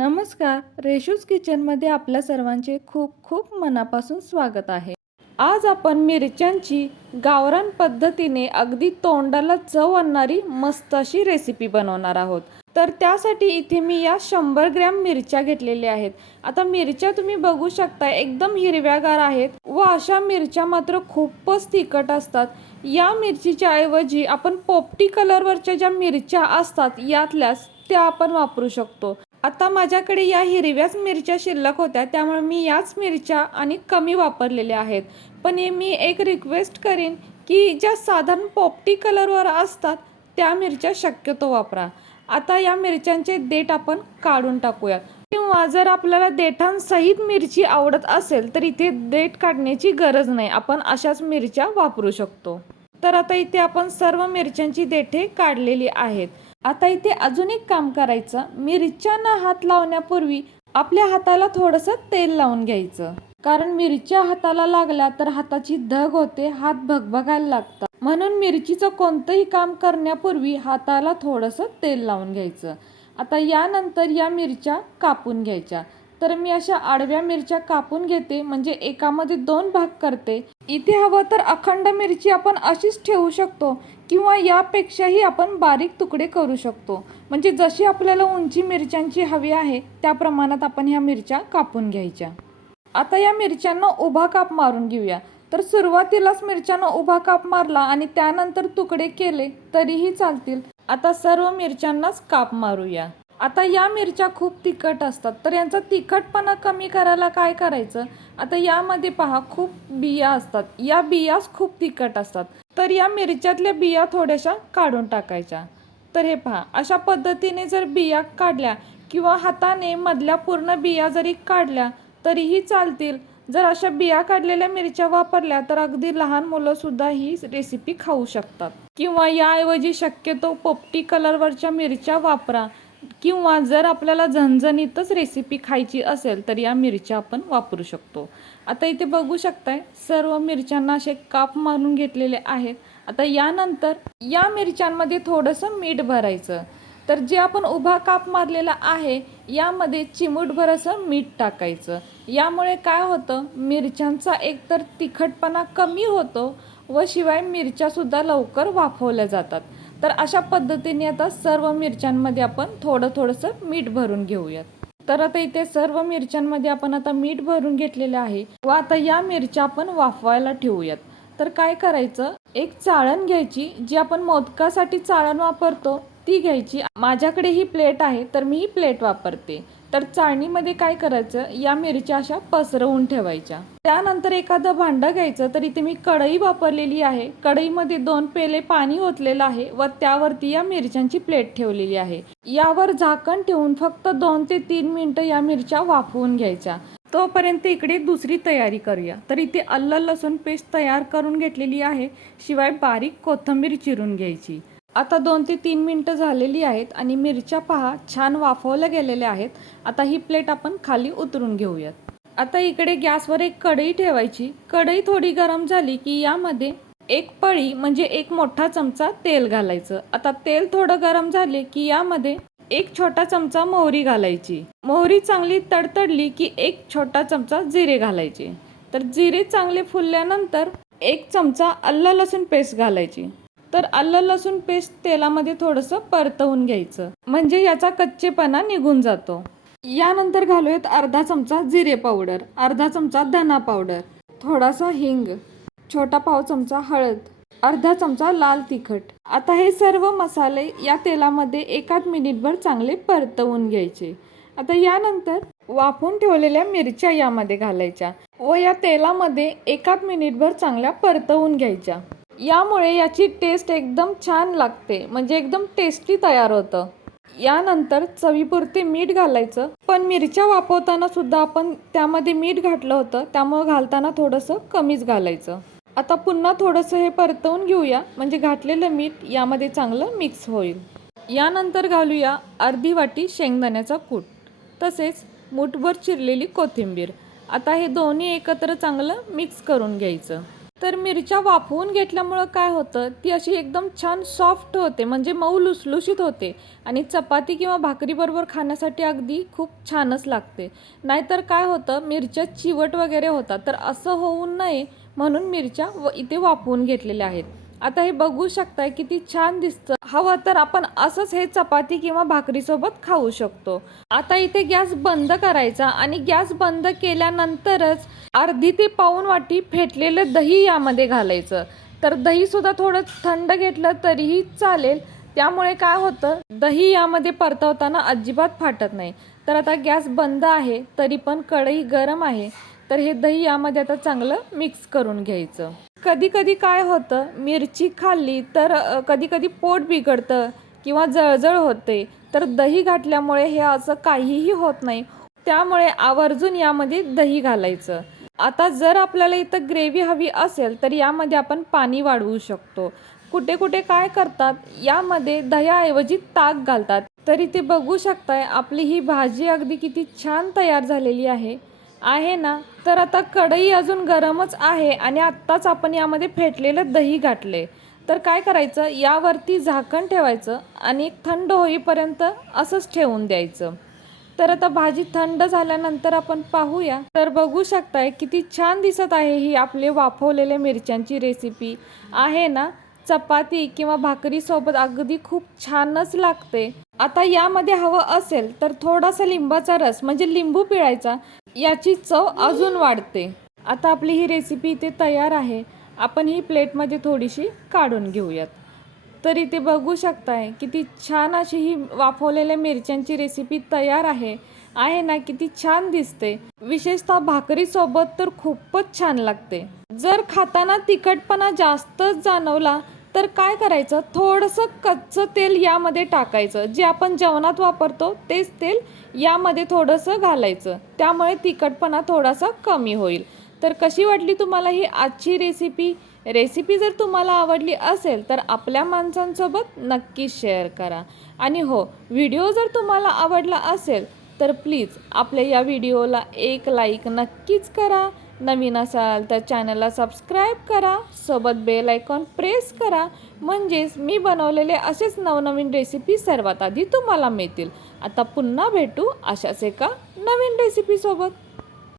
नमस्कार रेशूज किचनमध्ये आपल्या सर्वांचे खूप खूप मनापासून स्वागत आहे. आज आपण मिरच्यांची गावरान पद्धतीने अगदी तोंडाला चव आणणारी मस्त अशी रेसिपी बनवणार आहोत. तर त्यासाठी इथे मी या शंभर ग्रॅम मिरच्या घेतलेल्या आहेत. आता मिरच्या तुम्ही बघू शकता एकदम हिरव्यागार आहेत व अशा मिरच्या मात्र खूपच तिखट असतात. या मिरचीच्या ऐवजी आपण पोपटी कलरवरच्या ज्या मिरच्या असतात यातल्याच त्या आपण वापरू शकतो. आता माझ्याकडे या हिरव्याच मिरच्या शिल्लक होत्या त्यामुळे मी याच मिरच्या आणि कमी वापरलेल्या आहेत. पण हे मी एक रिक्वेस्ट करेन की ज्या साधारण पोपटी कलरवर असतात त्या मिरच्या शक्यतो वापरा. आता या मिरच्यांचे देठ आपण काढून टाकूयात. किंवा जर आपल्याला देठांसहित मिरची आवडत असेल तर इथे देठ काढण्याची गरज नाही. आपण अशाच मिरच्या वापरू शकतो. तर आता इथे आपण सर्व मिरच्यांची देठे काढलेली आहेत. आता इथे अजून एक काम करायचं. मिरच्यांना हात लावण्यापूर्वी आपल्या हाताला थोडंसं तेल लावून घ्यायचं. कारण मिरच्या हाताला लागल्या तर हाताची धग होते हात भगभगायला लागतात. म्हणून मिरचीचं कोणतंही काम करण्यापूर्वी हाताला थोडंसं तेल लावून घ्यायचं. आता यानंतर या मिरच्या कापून घ्यायच्या. तर मी अशा आडव्या मिरच्या कापून घेते म्हणजे एकामध्ये दोन भाग करते. इथे हवं तर अखंड मिरची आपण अशीच ठेवू शकतो किंवा यापेक्षाही आपण बारीक तुकडे करू शकतो. म्हणजे जशी आपल्याला उंची मिरच्यांची हवी आहे त्या प्रमाणात आपण ह्या मिरच्या कापून घ्यायच्या. आता या मिरच्यांना उभा काप मारून घेऊया. तर सुरुवातीलाच मिरच्यांना उभा काप मारला आणि त्यानंतर तुकडे केले तरीही चालतील. आता सर्व मिरच्यांनाच काप मारूया. आता या मिरच्या खूप तिखट असतात. तर यांचा तिखटपणा कमी करायला काय करायचं? आता यामध्ये पहा खूप बिया असतात. या बियाच खूप तिखट असतात. तर या मिरच्यातल्या बिया थोड्याशा काढून टाकायच्या. तर हे पहा अशा पद्धतीने जर बिया काढल्या किंवा हाताने मधल्या पूर्ण बिया जरी काढल्या तरीही चालतील. जर अशा बिया काढलेल्या मिरच्या वापरल्या तर अगदी लहान मुलं सुद्धा ही रेसिपी खाऊ शकतात. किंवा याऐवजी शक्यतो पोपटी कलरवरच्या मिरच्या वापरा. किंवा जर आपल्याला झणझणीतच रेसिपी खायची असेल तर या मिरच्या आपण वापरू शकतो. आता इथे बघू शकताय सर्व मिरच्यांना असे काप मारून घेतलेले आहेत. आता यानंतर या मिरच्यांमध्ये थोडंसं मीठ भरायचं. तर जे आपण उभा काप मारलेला आहे यामध्ये चिमूटभर असं मीठ टाकायचं. यामुळे काय होतं मिरच्यांचा एकतर तिखटपणा कमी होतो व शिवाय मिरच्यासुद्धा लवकर वाफवल्या जातात. तर अशा पद्धतीने आता सर्व मिरच्यांमध्ये आपण थोडं थोडंसं मीठ भरून घेऊयात. तर आता इथे सर्व मिरच्यांमध्ये आपण आता मीठ भरून घेतलेलं आहे व आता या मिरच्या आपण वाफवायला ठेवूयात. तर काय करायचं? एक चाळण घ्यायची जी आपण मोदकासाठी चाळण वापरतो ती घ्यायची. माझ्याकडे ही प्लेट आहे तर मी ही प्लेट वापरते. तर चाळणीमध्ये काय करायचं? या मिरच्या अशा पसरवून ठेवायच्या. त्यानंतर एखादं भांडं घ्यायचं तर इथे मी कढई वापरलेली आहे. कढईमध्ये दोन पेले पाणी ओतलेलं आहे व त्यावरती या मिरच्यांची प्लेट ठेवलेली आहे. यावर झाकण ठेवून फक्त दोन ते तीन मिनिटं या मिरच्या वाफवून घ्यायच्या. तोपर्यंत इकडे दुसरी तयारी करूया. तर इथे अल्ल लसूण पेस्ट तयार करून घेतलेली आहे. शिवाय बारीक कोथिंबीर चिरून घ्यायची. आता दोन ते तीन मिनटं झालेली आहेत आणि मिरच्या पहा छान वाफवल्या गेलेल्या आहेत. आता ही प्लेट आपण खाली उतरून घेऊयात. आता इकडे गॅसवर एक कढई ठेवायची. कढई थोडी गरम झाली की यामध्ये एक पळी म्हणजे एक मोठा चमचा तेल घालायचं. आता तेल थोडं गरम झाले की यामध्ये एक छोटा चमचा मोहरी घालायची. मोहरी चांगली तडतडली की एक छोटा चमचा जिरे घालायचे. तर जिरे चांगले फुलल्यानंतर एक चमचा अल्लं लसूण पेस्ट घालायची. तर आलं लसूण पेस्ट तेलामध्ये थोडंसं परतवून घ्यायचं. म्हणजे याचा कच्चेपणा निघून जातो. यानंतर घालूयात अर्धा चमचा जिरे पावडर अर्धा चमचा धना पावडर थोडासा हिंग छोटा पाव चमचा हळद अर्धा चमचा लाल तिखट. आता हे सर्व मसाले या तेलामध्ये एकाच मिनिटभर चांगले परतवून घ्यायचे. आता यानंतर वाफून ठेवलेल्या मिरच्या यामध्ये घालायच्या व या तेलामध्ये एकाच मिनिटभर चांगल्या परतवून घ्यायच्या. यामुळे याची टेस्ट एकदम छान लागते. म्हणजे एकदम टेस्टी तयार होतं. यानंतर चवीपुरते मीठ घालायचं. पण मिरच्या वापरताना सुद्धा आपण त्यामध्ये मीठ घातलं होतं. त्यामुळे घालताना थोडंसं कमीच घालायचं. आता पुन्हा थोडंसं हे परतवून घेऊया. म्हणजे घातलेलं मीठ यामध्ये चांगलं मिक्स होईल. यानंतर घालूया अर्धी वाटी शेंगदाण्याचा कूट. तसेच मुठभर चिरलेली कोथिंबीर. आता हे दोन्ही एकत्र चांगलं मिक्स करून घ्यायचं. तर मिरच्या वाफवून घेतल्यामुळं काय होतं? ती अशी एकदम छान सॉफ्ट होते म्हणजे मऊ लुसलुशीत होते आणि चपाती किंवा भाकरीबरोबर खाण्यासाठी अगदी खूप छानच लागते. नाहीतर काय होतं? मिरच्या चिवट वगैरे होतात. तर असं होऊ नये म्हणून मिरच्या व इथे वाफवून घेतलेल्या आहेत. आता हे बघू शकताय किती छान दिसतं. हवं तर आपण असंच हे चपाती किंवा भाकरीसोबत खाऊ शकतो. आता इथे गॅस बंद करायचा आणि गॅस बंद केल्यानंतरच अर्धी ते पाऊन वाटी फेटलेलं दही यामध्ये घालायचं. तर दही सुद्धा थोडं थंड घेतलं तरीही चालेल. त्यामुळे काय होतं दही यामध्ये परतवताना अजिबात फाटत नाही. तर आता गॅस बंद आहे तरी पण कढई गरम आहे. तर हे दही यामध्ये आता चांगलं मिक्स करून घ्यायचं. कधी कधी काय होतं मिरची खाल्ली तर कधी कधी पोट बिघडतं किंवा जळजळ होते. तर दही घातल्यामुळे हे असं काहीही होत नाही. त्यामुळे आवर्जून यामध्ये दही घालायचं. आता जर आपल्याला इथं ग्रेव्ही हवी असेल तर यामध्ये आपण पाणी वाढवू शकतो. कुठे कुठे काय करतात यामध्ये दह्याऐवजी ताक घालतात. तरी ते बघू शकताय आपली ही भाजी अगदी किती छान तयार झालेली आहे. आहे ना? तर आता कढई अजून गरमच आहे आणि आत्ताच आपण यामध्ये फेटलेलं दही घातले तर काय करायचं? यावरती झाकण ठेवायचं आणि थंड होईपर्यंत असंच ठेवून द्यायचं. तर आता भाजी थंड झाल्यानंतर आपण पाहूया. तर बघू शकताय किती छान दिसत आहे ही आपले वाफवलेल्या मिरच्यांची रेसिपी आहे ना? चपाती किंवा भाकरीसोबत अगदी खूप छानच लागते. आता यामध्ये हवं असेल तर थोडासा लिंबाचा रस म्हणजे लिंबू पिळायचा याची चव अजून वाढते. आता आपली ही रेसिपी इथे तयार आहे. आपण ही प्लेटमध्ये थोडीशी काढून घेऊयात. तर इथे बघू शकताय किती छान अशी ही वाफवलेल्या मिरच्यांची रेसिपी तयार आहे. आहे ना किती छान दिसते. विशेषतः भाकरीसोबत तर खूपच छान लागते. जर खाताना तिखटपणा जास्तच जाणवला तर काय करायचं? थोडंसं कच्चं तेल यामध्ये टाकायचं. जे आपण जेवणात वापरतो तेच तेल यामध्ये थोडंसं घालायचं. त्यामुळे तिखटपणा थोडासा कमी होईल. तर कशी वाटली तुम्हाला ही आजची रेसिपी रेसिपी जर तुम्हाला आवडली असेल तर आपल्या माणसांसोबत नक्कीच शेअर करा. आणि हो व्हिडिओ जर तुम्हाला आवडला असेल तर प्लीज आपल्या या व्हिडिओला एक लाईक नक्कीच करा. नवीन असाल तर चॅनलला सबस्क्राईब करा. सोबत बेल आयकॉन प्रेस करा. म्हणजेच मी बनवलेले असेच नवनवीन रेसिपी सर्वात आधी तुम्हाला मिळतील. आता पुन्हा भेटू अशाच एका नवीन रेसिपीसोबत